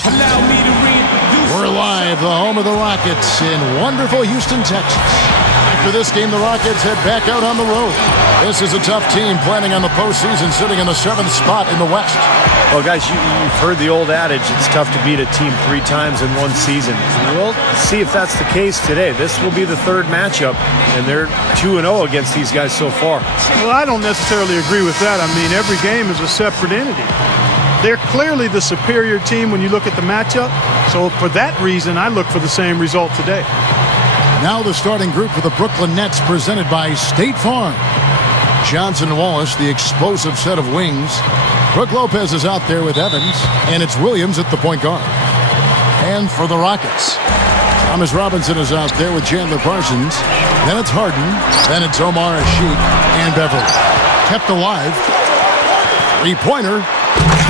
Allow me to reintroduce. We're live, the home of the Rockets in wonderful Houston, Texas. After this game, the Rockets head back out on the road. This is a tough team planning on the postseason, sitting in the 7th spot in the West. Well, guys, you've heard the old adage, it's tough to beat a team 3 times in one season. We'll see if that's the case today. This will be the 3rd matchup, and they're 2-0 against these guys so far. Well, I don't necessarily agree with that. I mean, every game is a separate entity. They're clearly the superior team when you look at the matchup. So for that reason, I look for the same result today. Now the starting group for the Brooklyn Nets, presented by State Farm. Johnson Wallace, the explosive set of wings. Brook Lopez is out there with Evans, and it's Williams at the point guard. And for the Rockets, Thomas Robinson is out there with Chandler Parsons. Then it's Harden. Then it's Omar Asik and Beverly. Kept alive. 3-pointer.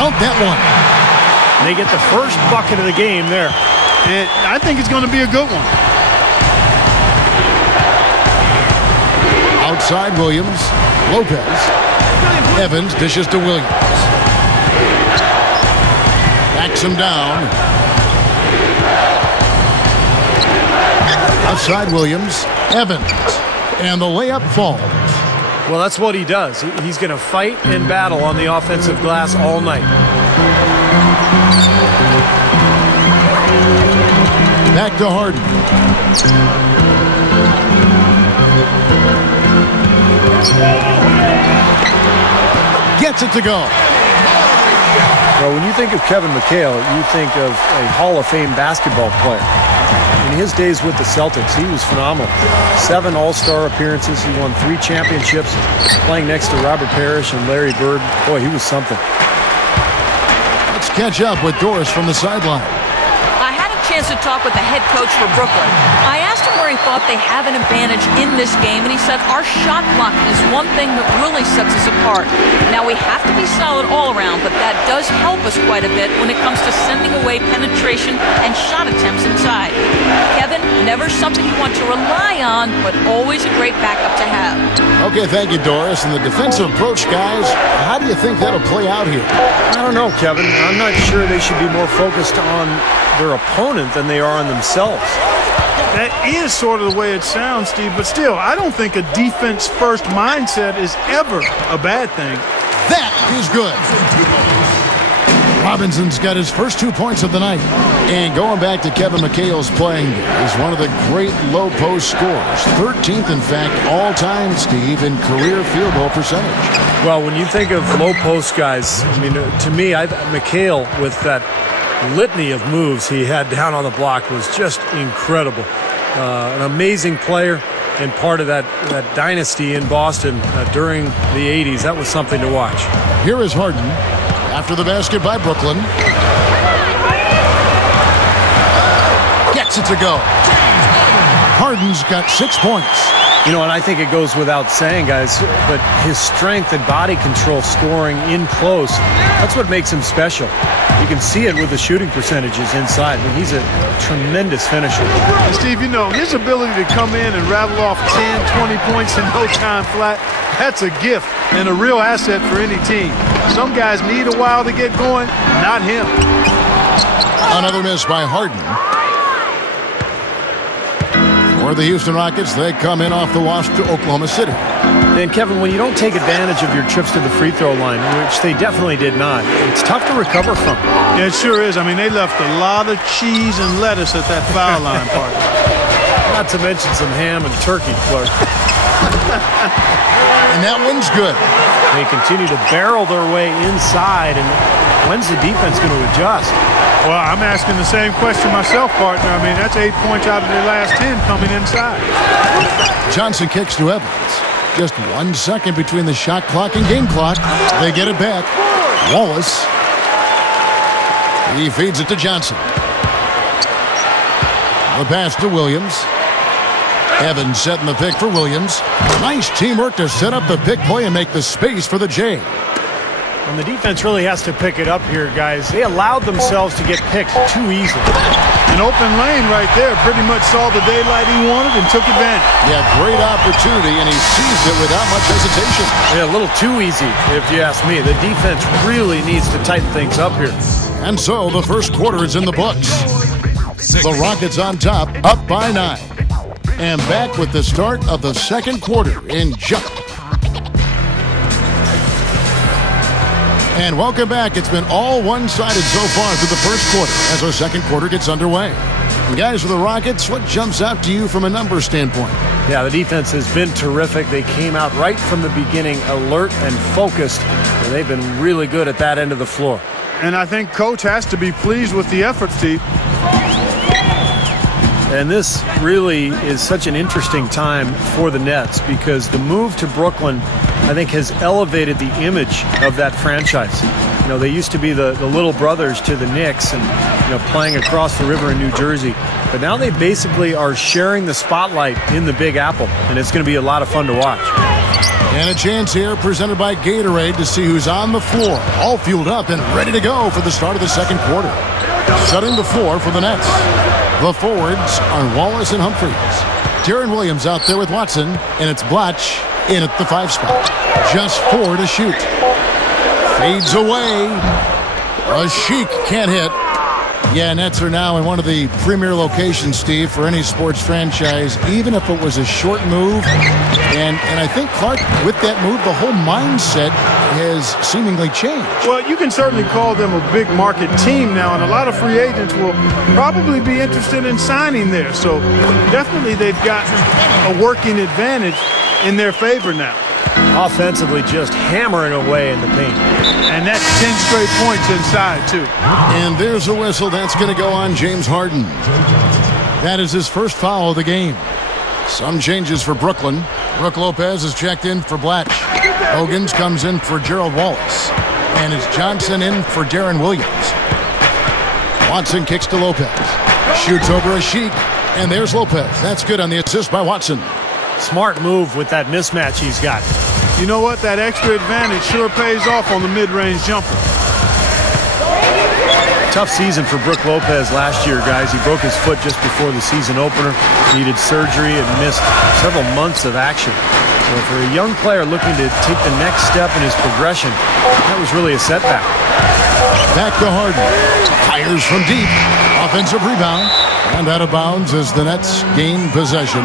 Count that one. They get the first bucket of the game there. And I think it's going to be a good one. Outside Williams. Lopez. Evans dishes to Williams. Backs him down. Outside Williams. Evans. And the layup falls. Well, that's what he does. He's going to fight and battle on the offensive glass all night. Back to Harden. Gets it to go. Well, when you think of Kevin McHale, you think of a Hall of Fame basketball player. In his days with the Celtics, he was phenomenal. 7 All-Star appearances. He won 3 championships, playing next to Robert Parrish and Larry Bird. Boy, he was something. Let's catch up with Doris from the sideline. I had a chance to talk with the head coach for Brooklyn. I asked him where he thought they have an advantage in this game, and he said our shot blocking is one thing that really sets us apart. Now, we have to be solid all around, but that does help us quite a bit when it comes to sending away penetration and shot attempts inside. Kevin, never something you want to rely on, but always a great backup to have. Okay, thank you, Doris. And the defensive approach, guys, how do you think that'll play out here? I don't know, Kevin. I'm not sure they should be more focused on their opponent than they are on themselves. That is sort of the way it sounds, Steve, but still, I don't think a defense-first mindset is ever a bad thing. That is good. Robinson's got his first 2 points of the night. And going back to Kevin McHale's playing days, one of the great low-post scorers. 13th, in fact, all-time, Steve, in career field goal percentage. Well, when you think of low-post guys, I mean, to me, McHale, with that litany of moves he had down on the block, was just incredible. An amazing player and part of that dynasty in Boston during the 80s. That was something to watch. Here is Harden after the basket by Brooklyn. Gets it to go. Harden's got 6 points. You know, and I think it goes without saying, guys, but his strength and body control scoring in close, that's what makes him special. You can see it with the shooting percentages inside. I mean, he's a tremendous finisher. And Steve, you know, his ability to come in and rattle off 10, 20 points in no time flat, that's a gift and a real asset for any team. Some guys need a while to get going, not him. Another miss by Harden. For the Houston Rockets, they come in off the wash to Oklahoma City. And Kevin, when you don't take advantage of your trips to the free throw line, which they definitely did not, it's tough to recover from. Yeah, it sure is. I mean, they left a lot of cheese and lettuce at that foul line, partner. Not to mention some ham and turkey, Clark. And that one's good. They continue to barrel their way inside, and when's the defense going to adjust? Well, I'm asking the same question myself, partner. I mean, that's 8 points out of their last 10 coming inside. Johnson kicks to Evans. Just 1 second between the shot clock and game clock. They get it back. Wallace. He feeds it to Johnson. The pass to Williams. Evans setting the pick for Williams. Nice teamwork to set up the pick play and make the space for the J. And the defense really has to pick it up here, guys. They allowed themselves to get picked too easily. An open lane right there. Pretty much saw the daylight he wanted and took advantage. Yeah, great opportunity, and he seized it without much hesitation. Yeah, a little too easy, if you ask me. The defense really needs to tighten things up here. And so the first quarter is in the books. The Rockets on top, up by 9. And back with the start of the second quarter in just. And welcome back. It's been all one-sided so far through the first quarter as our second quarter gets underway. And guys, for the Rockets, what jumps out to you from a numbers standpoint? Yeah, the defense has been terrific. They came out right from the beginning alert and focused, and they've been really good at that end of the floor. And I think Coach has to be pleased with the effort, Steve. And this really is such an interesting time for the Nets because the move to Brooklyn, I think, has elevated the image of that franchise. You know, they used to be the little brothers to the Knicks and, you know, playing across the river in New Jersey. But now they basically are sharing the spotlight in the Big Apple, and it's going to be a lot of fun to watch. And a chance here presented by Gatorade to see who's on the floor, all fueled up and ready to go for the start of the second quarter. Setting the floor for the Nets. The forwards are Wallace and Humphries. Deron Williams out there with Watson, and it's Blatch in at the 5 spot. Just 4 to shoot. Fades away. A Sheik can't hit. Yeah, Nets are now in one of the premier locations, Steve, for any sports franchise, even if it was a short move. And I think, Clark, with that move, the whole mindset has seemingly changed. Well, you can certainly call them a big market team now, and a lot of free agents will probably be interested in signing there. So definitely they've got a working advantage in their favor now. Offensively, just hammering away in the paint. And that's 10 straight points inside, too. And there's a whistle. That's going to go on James Harden. That is his first foul of the game. Some changes for Brooklyn. Brook Lopez is checked in for Blatch. Hogans comes in for Gerald Wallace. And it's Johnson in for Deron Williams. Watson kicks to Lopez. Shoots over a Sheik. And there's Lopez. That's good on the assist by Watson. Smart move with that mismatch he's got. You know what? That extra advantage sure pays off on the mid-range jumper. Tough season for Brook Lopez last year, guys. He broke his foot just before the season opener, needed surgery, and missed several months of action. So for a young player looking to take the next step in his progression, that was really a setback. Back to Harden. Fires from deep. Offensive rebound. And out of bounds as the Nets gain possession.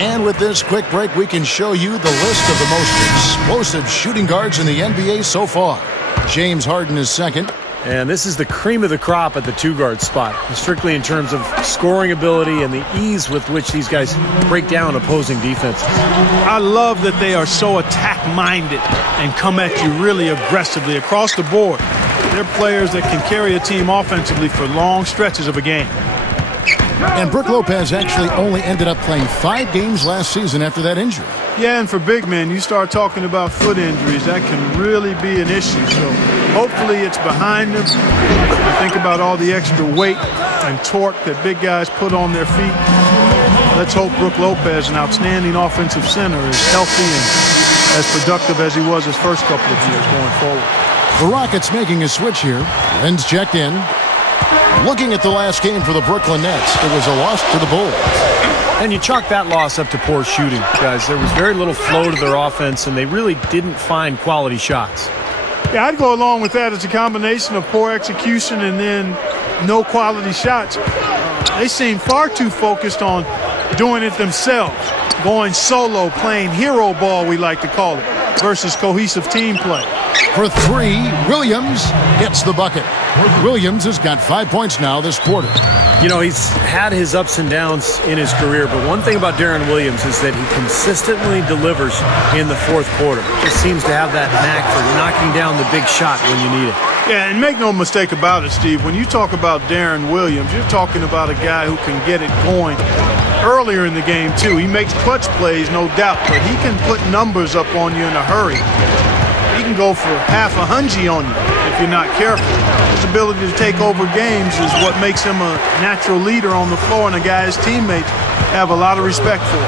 And with this quick break, we can show you the list of the most explosive shooting guards in the NBA so far. James Harden is second. And this is the cream of the crop at the 2-guard spot, strictly in terms of scoring ability and the ease with which these guys break down opposing defenses. I love that they are so attack-minded and come at you really aggressively across the board. They're players that can carry a team offensively for long stretches of a game. And Brook Lopez actually only ended up playing 5 games last season after that injury. Yeah, and for big men, you start talking about foot injuries, that can really be an issue. So hopefully it's behind them. Think about all the extra weight and torque that big guys put on their feet. Let's hope Brook Lopez, an outstanding offensive center, is healthy and as productive as he was his first couple of years going forward. The Rockets making a switch here. Lynn's checked in. Looking at the last game for the Brooklyn Nets, it was a loss to the Bulls. And you chalk that loss up to poor shooting, guys. There was very little flow to their offense, and they really didn't find quality shots. Yeah, I'd go along with that. It's a combination of poor execution and then no quality shots. They seem far too focused on doing it themselves, going solo, playing hero ball, we like to call it, versus cohesive team play. For 3, Williams gets the bucket. Williams has got 5 points now this quarter. You know, he's had his ups and downs in his career, but one thing about Deron Williams is that he consistently delivers in the fourth quarter. Just seems to have that knack for knocking down the big shot when you need it. Yeah, and make no mistake about it, Steve. When you talk about Deron Williams, you're talking about a guy who can get it going earlier in the game, too. He makes clutch plays, no doubt, but he can put numbers up on you in a hurry. He can go for half a hundred on you if you're not careful. His ability to take over games is what makes him a natural leader on the floor and a guy his teammates have a lot of respect for.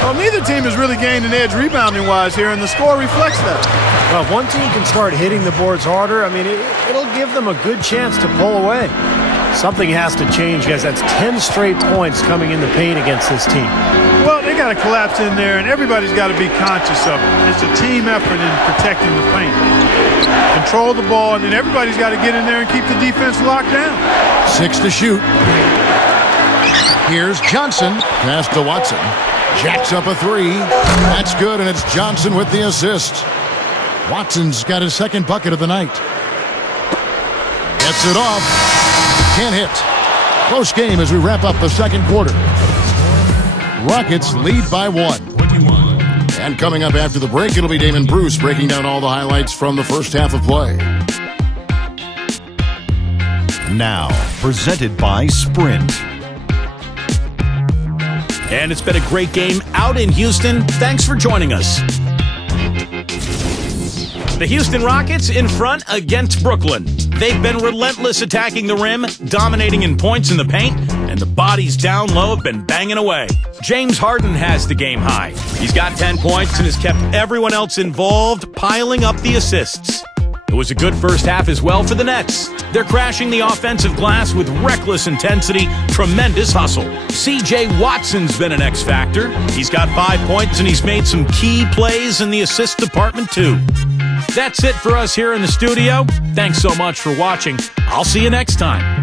Well, neither team has really gained an edge rebounding-wise here, and the score reflects that. Well, if one team can start hitting the boards harder, I mean, it'll give them a good chance to pull away. Something has to change, guys. That's 10 straight points coming in the paint against this team. Well, they got to collapse in there, and everybody's got to be conscious of it. It's a team effort in protecting the paint. Control the ball, and then everybody's got to get in there and keep the defense locked down. 6 to shoot. Here's Johnson. Pass to Watson. Jacks up a 3. That's good, and it's Johnson with the assist. Watson's got his second bucket of the night. Gets it off. Can't hit. Close game as we wrap up the second quarter. Rockets lead by 1. And coming up after the break, it'll be Damon Bruce breaking down all the highlights from the first half of play. Now, presented by Sprint. And it's been a great game out in Houston. Thanks for joining us. The Houston Rockets in front against Brooklyn. They've been relentless attacking the rim, dominating in points in the paint, and the bodies down low have been banging away. James Harden has the game high. He's got 10 points and has kept everyone else involved, piling up the assists. It was a good first half as well for the Nets. They're crashing the offensive glass with reckless intensity, tremendous hustle. C.J. Watson's been an X factor. He's got 5 points and he's made some key plays in the assist department too. That's it for us here in the studio. Thanks so much for watching. I'll see you next time.